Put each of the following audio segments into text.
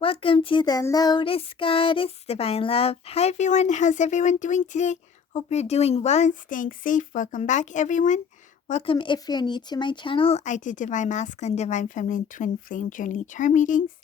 Welcome to the Lotus Goddess Divine Love. Hi everyone, how's everyone doing today? Hope you're doing well and staying safe. Welcome back everyone. Welcome if you're new to my channel. I do Divine Masculine, Divine Feminine, Twin Flame Journey Charm readings.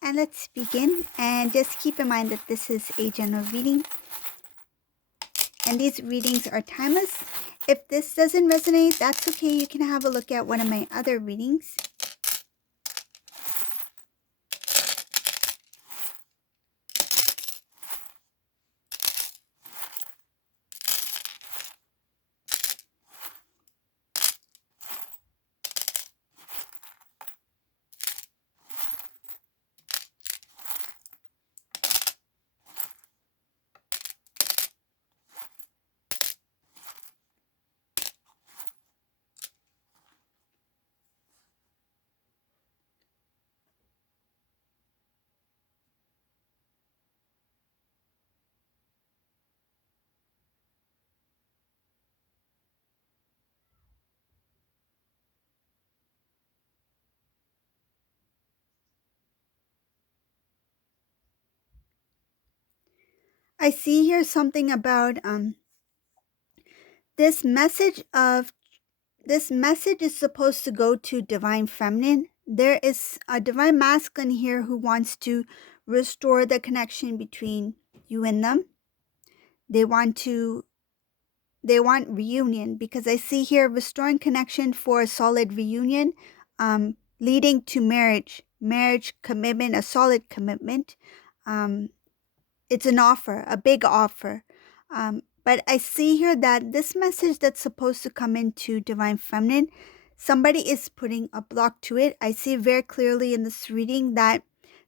And let's begin. And just keep in mind that this is a general reading. And these readings are timeless. If this doesn't resonate, that's okay. You can have a look at one of my other readings. I see here something about this message is supposed to go to Divine Feminine. There is a Divine Masculine here who wants to restore the connection between you and them. They want reunion, because I see here restoring connection for a solid reunion, leading to marriage, commitment, a solid commitment. It's an offer, a big offer. But I see here that this message that's supposed to come into Divine Feminine, somebody is putting a block to it. I see very clearly in this reading that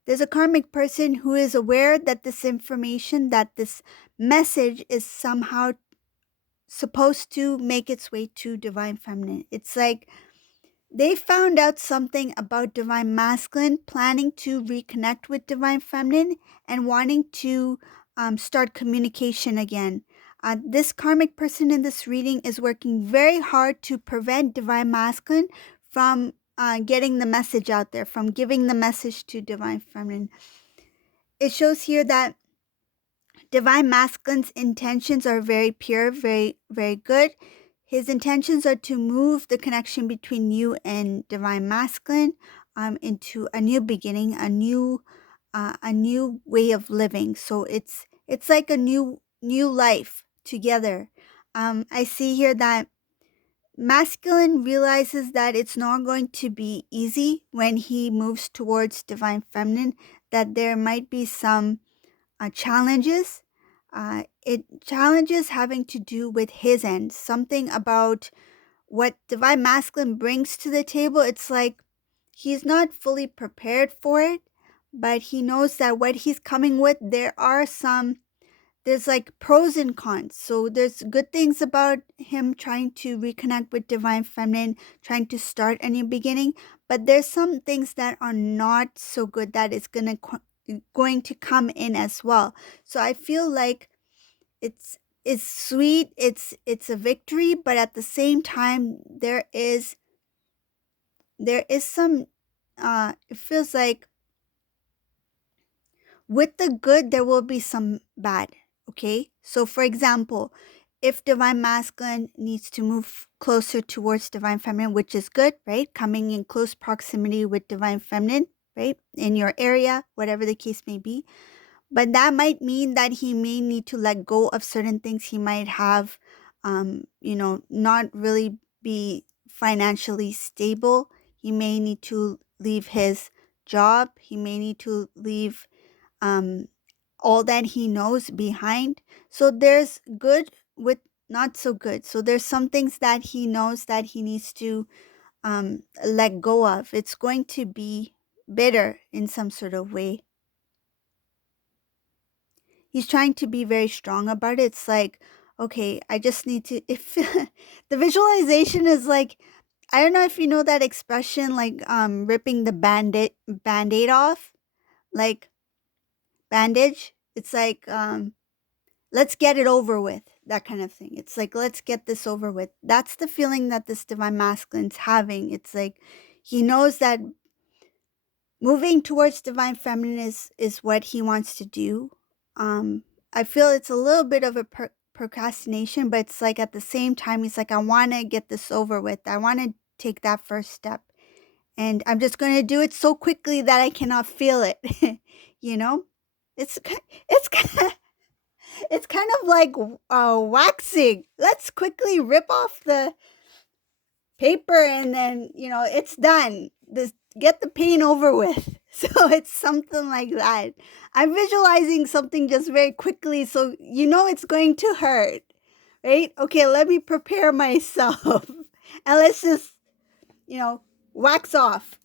there's a karmic person who is aware that this information, that this message is somehow supposed to make its way to Divine Feminine. It's like they found out something about Divine Masculine, planning to reconnect with Divine Feminine and wanting to start communication again. This karmic person in this reading is working very hard to prevent Divine Masculine from getting the message out there, from giving the message to Divine Feminine. It shows here that Divine Masculine's intentions are very pure, very, very good. His intentions are to move the connection between you and Divine Masculine into a new beginning, a new way of living. So it's like a new life together. I see here that Masculine realizes that it's not going to be easy when he moves towards Divine Feminine, that there might be some challenges. Challenges having to do with his end, something about what Divine Masculine brings to the table. It's like he's not fully prepared for it, but he knows that what he's coming with, there's like pros and cons. So there's good things about him trying to reconnect with Divine Feminine, trying to start a new beginning, but there's some things that are not so good that is going to come in as well. So I feel like it's sweet, it's a victory, but at the same time there is some it feels like with the good there will be some bad. Okay, so for example, if Divine Masculine needs to move closer towards Divine Feminine, which is good, right? Coming in close proximity with Divine Feminine, right? In your area, whatever the case may be. But that might mean that he may need to let go of certain things. He might have, not really be financially stable. He may need to leave his job. He may need to leave all that he knows behind. So there's good with not so good. So there's some things that he knows that he needs to let go of. It's going to be bitter in some sort of way. He's trying to be very strong about it. It's like, okay, I just need to, if the visualization is like, I don't know if you know that expression, like ripping the band-aid off, like bandage. It's like let's get it over with, that kind of thing. It's like, let's get this over with. That's the feeling that this Divine Masculine's having. It's like he knows that Moving towards divine feminine is what he wants to do. I feel it's a little bit of a procrastination, but it's like at the same time, he's like, I want to get this over with. I want to take that first step. And I'm just going to do it so quickly that I cannot feel it. you know, it's it's it's kind of like waxing. Let's quickly rip off the paper and then it's done. This Get the pain over with. So it's something like that. I'm visualizing something just very quickly, so it's going to hurt, right? Okay, let me prepare myself and let's just you know wax off.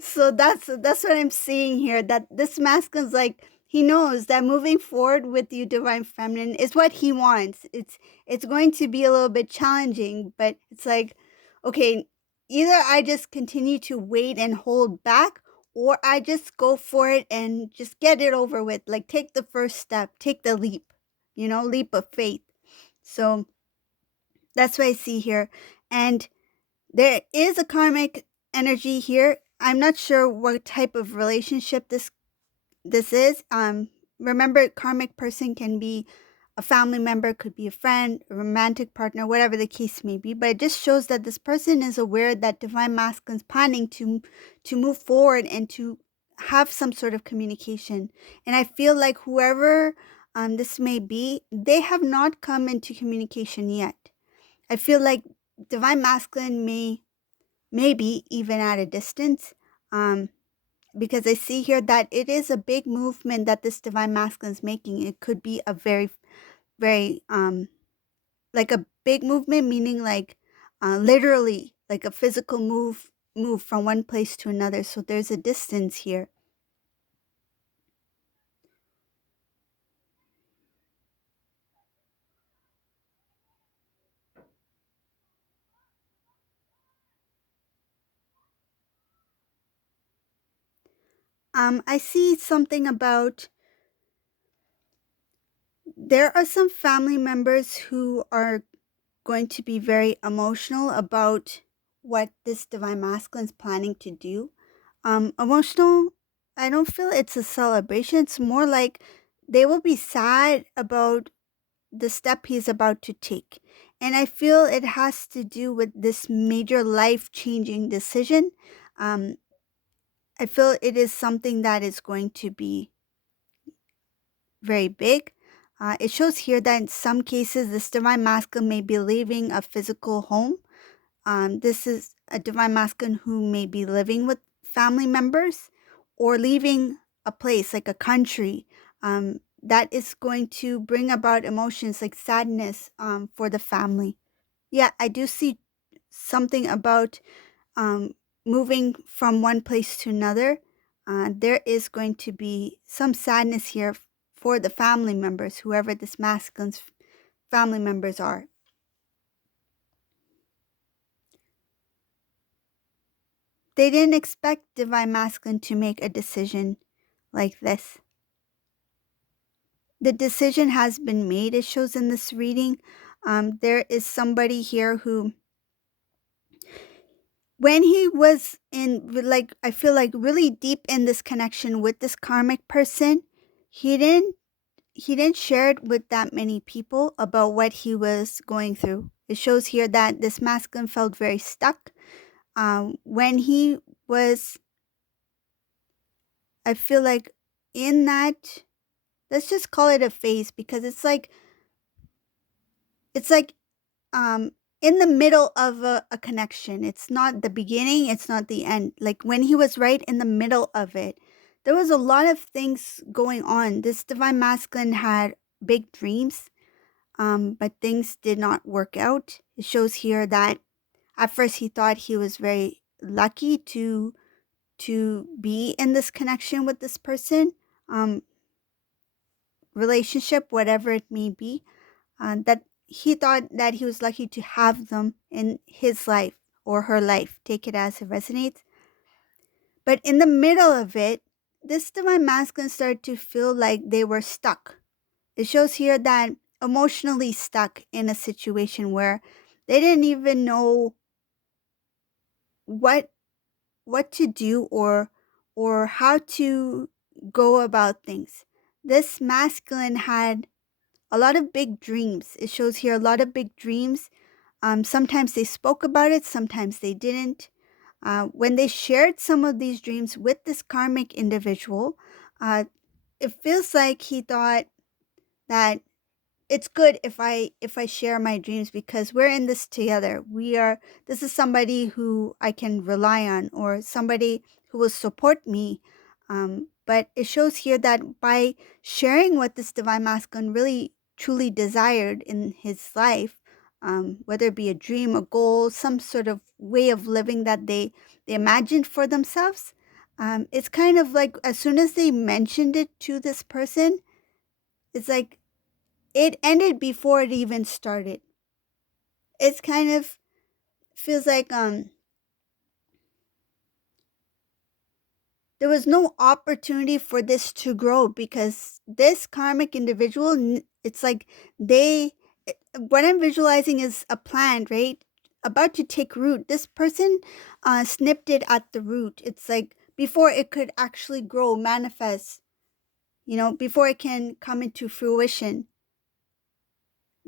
So that's what I'm seeing here, that this masculine's like, he knows that moving forward with you divine feminine is what he wants. It's going to be a little bit challenging, but it's like, okay, either I just continue to wait and hold back, or I just go for it and just get it over with, like take the first step, take the leap, leap of faith. So that's what I see here. And there is a karmic energy here. I'm not sure what type of relationship this is. Remember, karmic person can be a family member, could be a friend, a romantic partner, whatever the case may be. But it just shows that this person is aware that divine masculine is planning to move forward and to have some sort of communication. And I feel like whoever this may be, they have not come into communication yet. I feel like divine masculine maybe even at a distance, um, because I see here that it is a big movement that this divine masculine is making. It could be a very, very, like a big movement, meaning like literally like a physical move from one place to another. So there's a distance here. I see something about, there are some family members who are going to be very emotional about what this divine masculine is planning to do. Emotional, I don't feel it's a celebration. It's more like they will be sad about the step he's about to take. And I feel it has to do with this major life changing decision. Um, I feel it is something that is going to be very big. It shows here that in some cases, this divine masculine may be leaving a physical home. This is a divine masculine who may be living with family members or leaving a place like a country, that is going to bring about emotions like sadness for the family. Yeah, I do see something about um, moving from one place to another. There is going to be some sadness here for the family members, whoever this masculine's family members are. They didn't expect divine masculine to make a decision like this. The decision has been made, it shows in this reading. There is somebody here who, when he was in, like, I feel like really deep in this connection with this karmic person, he didn't share it with that many people about what he was going through. It shows here that this masculine felt very stuck. When he was, I feel like, in that, let's just call it a phase, because it's like um in the middle of a connection. It's not the beginning, it's not the end. Like when he was right in the middle of it, there was a lot of things going on. This divine masculine had big dreams, but things did not work out. It shows here that at first he thought he was very lucky to be in this connection with this person, um, relationship, whatever it may be, that he thought that he was lucky to have them in his life or her life. Take it as it resonates. But in the middle of it, this divine masculine started to feel like they were stuck. It shows here that emotionally stuck in a situation where they didn't even know what what to do, or how to go about things. This masculine had a lot of big dreams. It shows here a lot of big dreams. Sometimes they spoke about it, sometimes they didn't. When they shared some of these dreams with this karmic individual, uh, it feels like he thought that it's good if I share my dreams because we're in this together. This is somebody who I can rely on or somebody who will support me. But it shows here that by sharing what this divine masculine really truly desired in his life, whether it be a dream, a goal, some sort of way of living that they imagined for themselves, it's kind of like as soon as they mentioned it to this person, it's like it ended before it even started. It's kind of feels like there was no opportunity for this to grow because this karmic individual, it's like what I'm visualizing is a plant, right? About to take root. This person snipped it at the root. It's like before it could actually grow, manifest, before it can come into fruition.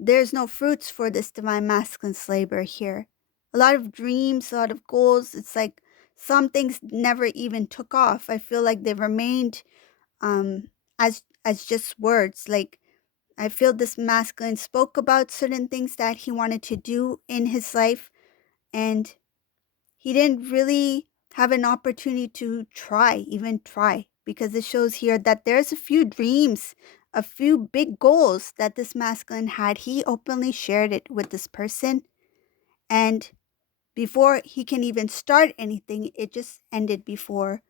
There's no fruits for this divine masculine's labor here. A lot of dreams, a lot of goals. It's like some things never even took off. I feel like they remained um, as just words. Like I feel this masculine spoke about certain things that he wanted to do in his life, and he didn't really have an opportunity to even try, because it shows here that there's a few dreams, a few big goals that this masculine had. He openly shared it with this person, and before he can even start anything, it just ended before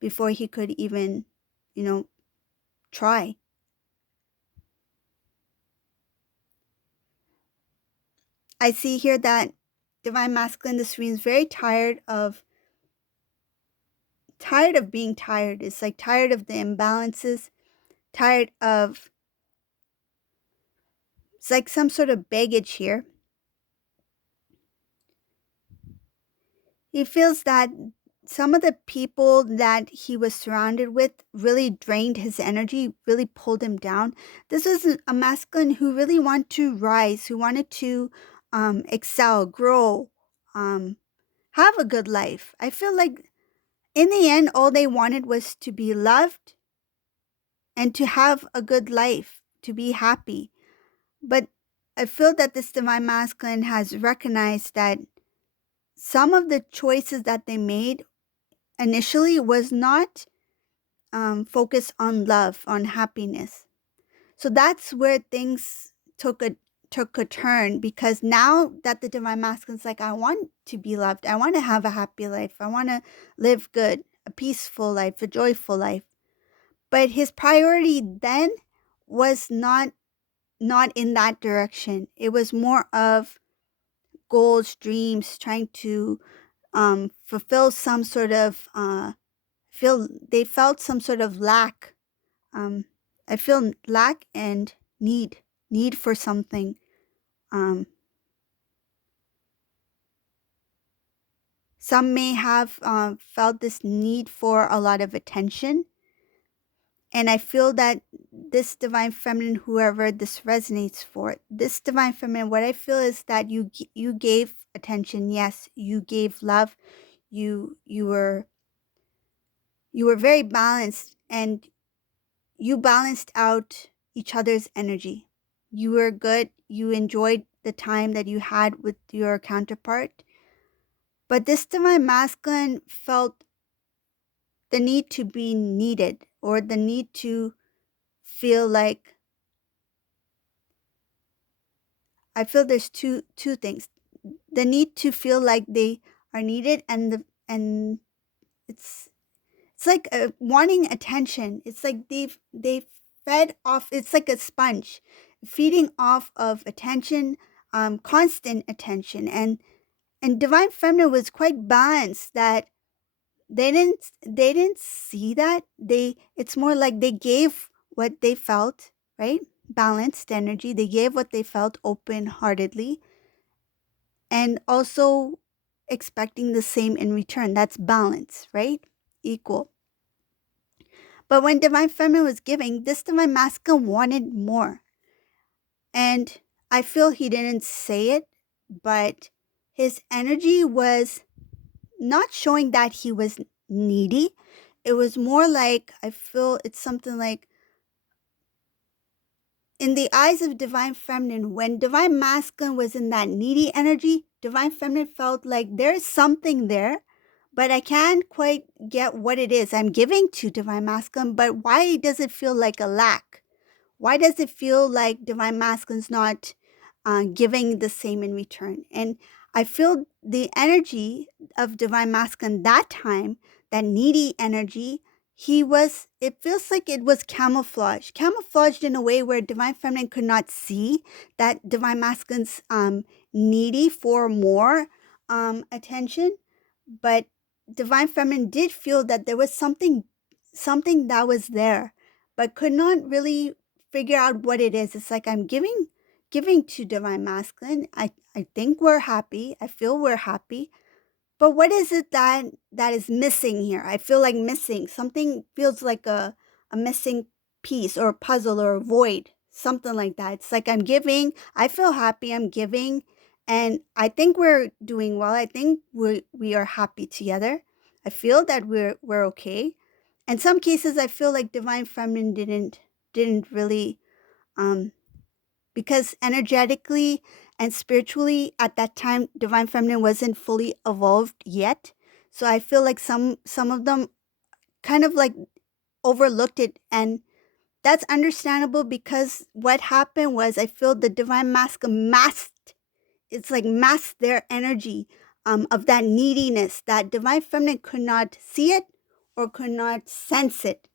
he could even, try. I see here that divine masculine, this is very tired of being tired. It's like tired of the imbalances, tired of, it's like some sort of baggage here. He feels that some of the people that he was surrounded with really drained his energy, really pulled him down. This was a masculine who really wanted to rise, who wanted to excel, grow, have a good life. I feel like in the end, all they wanted was to be loved and to have a good life, to be happy. But I feel that this divine masculine has recognized that some of the choices that they made initially was not focused on love, on happiness. So that's where things took a turn, because now that the divine masculine's like, I want to be loved, I want to have a happy life, I want to live good, a peaceful life, a joyful life. But his priority then was not in that direction. It was more of goals, dreams, trying to fulfill some sort of they felt some sort of lack. I feel lack and need for something. Um, some may have felt this need for a lot of attention, and I feel that this divine feminine, whoever this resonates for, this divine feminine, what I feel is that you gave attention. Yes, you gave love. You were very balanced, and you balanced out each other's energy. You were good. You enjoyed the time that you had with your counterpart. But this divine masculine felt the need to be needed, or the need to feel like, I feel there's two things. The need to feel like they are needed, and it's it's like wanting attention. It's like they fed off. It's like a sponge, feeding off of attention, constant attention, and divine feminine was quite balanced. That they didn't see that. It's more like they gave what they felt, right? Balanced energy. They gave what they felt open heartedly, and also expecting the same in return. That's balance, right? Equal. But when divine feminine was giving, this divine masculine wanted more. And I feel he didn't say it, but his energy was not showing that he was needy. It was more like, I feel it's something like, in the eyes of divine feminine, when divine masculine was in that needy energy, divine feminine felt like there's something there, but I can't quite get what it is. I'm giving to divine masculine, but why does it feel like a lack? Why does it feel like divine masculine's not giving the same in return? And I feel the energy of divine masculine that time, that needy energy, it feels like it was camouflaged in a way where divine feminine could not see that divine masculine's needy for more attention. But divine feminine did feel that there was something that was there, but could not really figure out what it is. It's like I'm giving to divine masculine. I think we're happy. I feel we're happy. But what is it that is missing here? I feel like missing. Something feels like a missing piece or a puzzle or a void. Something like that. It's like I'm giving. I feel happy. I'm giving. And I think we're doing well. I think we are happy together. I feel that we're okay. In some cases I feel like divine feminine didn't really um because energetically and spiritually at that time divine feminine wasn't fully evolved yet. So I feel like some of them kind of like overlooked it, and that's understandable because what happened was I feel the divine masculine masked, it's like masked their energy of that neediness that divine feminine could not see it or could not sense it,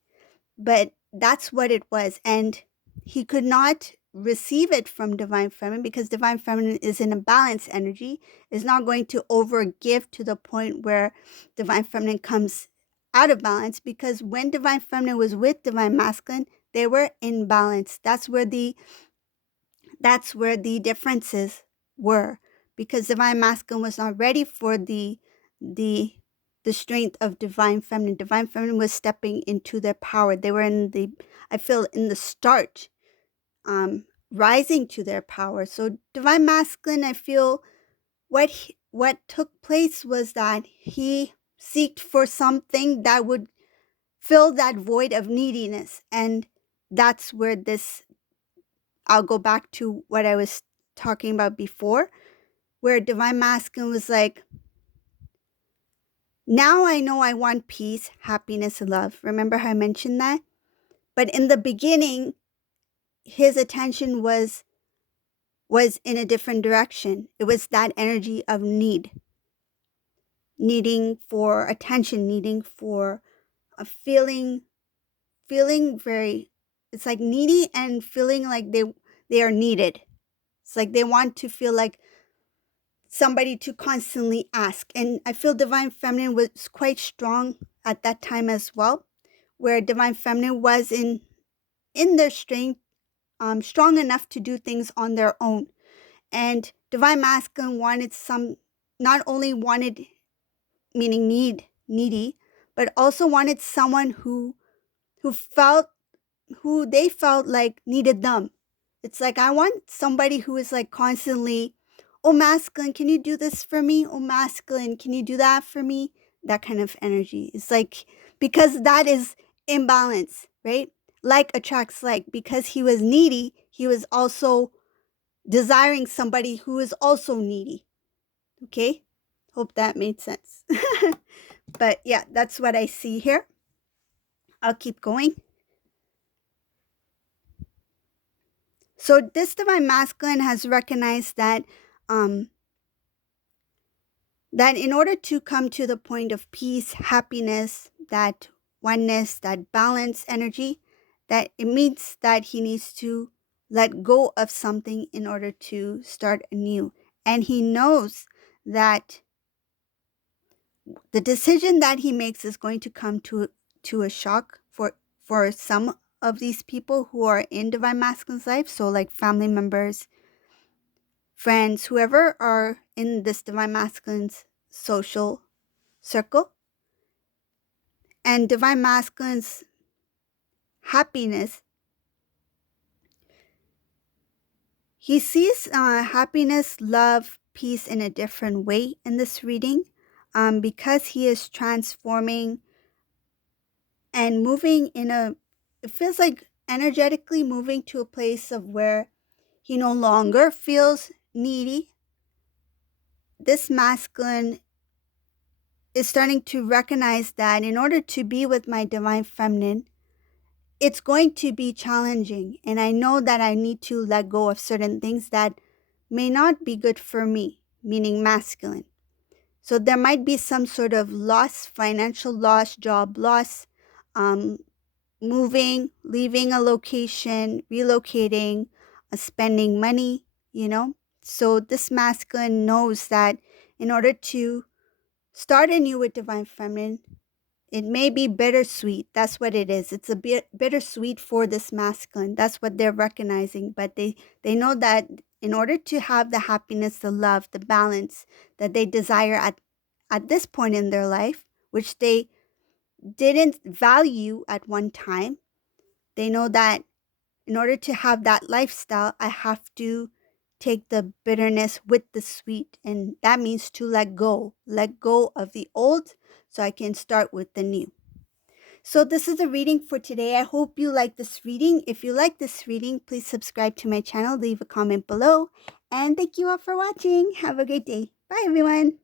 but that's what it was. And he could not receive it from divine feminine because divine feminine is in a balanced energy, is not going to overgive to the point where divine feminine comes out of balance, because when divine feminine was with divine masculine, they were in balance. That's where the differences were, because divine masculine was not ready for the strength of divine feminine. Divine feminine was stepping into their power. They were I feel, in the start, rising to their power. So divine masculine, I feel what took place was that he seeked for something that would fill that void of neediness, and that's where this I'll go back to what I was talking about before, where divine masculine was like, now I know I want peace, happiness, and love. Remember how I mentioned that? But in the beginning, his attention was in a different direction. It was that energy of needing for attention, needing for a feeling very, it's like needy and feeling like they are needed. It's like they want to feel like somebody to constantly ask. And I feel divine feminine was quite strong at that time as well, where divine feminine was in their strength, strong enough to do things on their own. And divine masculine wanted not only wanted, meaning needy, but also wanted someone who felt, who they felt like needed them. It's like, I want somebody who is like constantly, oh, masculine, can you do this for me? Oh, masculine, can you do that for me? That kind of energy. It's like, because that is imbalance, right? Like attracts like. Because he was needy, he was also desiring somebody who is also needy. Okay? Hope that made sense. But yeah, that's what I see here. I'll keep going. So this divine masculine has recognized that that in order to come to the point of peace, happiness, that oneness, that balance energy, that it means that he needs to let go of something in order to start anew. And he knows that the decision that he makes is going to come to a shock for some of these people who are in divine masculine's life. So like family members, friends, whoever are in this divine masculine's social circle. And Divine Masculine's happiness, he sees happiness, love, peace in a different way in this reading, because he is transforming and moving it feels like energetically moving to a place of where he no longer feels needy. This masculine is starting to recognize that in order to be with my divine feminine, it's going to be challenging. And I know that I need to let go of certain things that may not be good for me, meaning masculine. So there might be some sort of loss, financial loss, job loss, moving, leaving a location, relocating, spending money, you know. So this masculine knows that in order to start anew with divine feminine, it may be bittersweet. That's what it is. It's a bit bittersweet for this masculine. That's what they're recognizing. But they know that in order to have the happiness, the love, the balance that they desire at this point in their life, which they didn't value at one time, they know that in order to have that lifestyle, I have to take the bitterness with the sweet. And that means to let go of the old so I can start with the new. So this is the reading for today. I hope you like this reading. If you like this reading, please subscribe to my channel, leave a comment below. And thank you all for watching. Have a great day. Bye, everyone.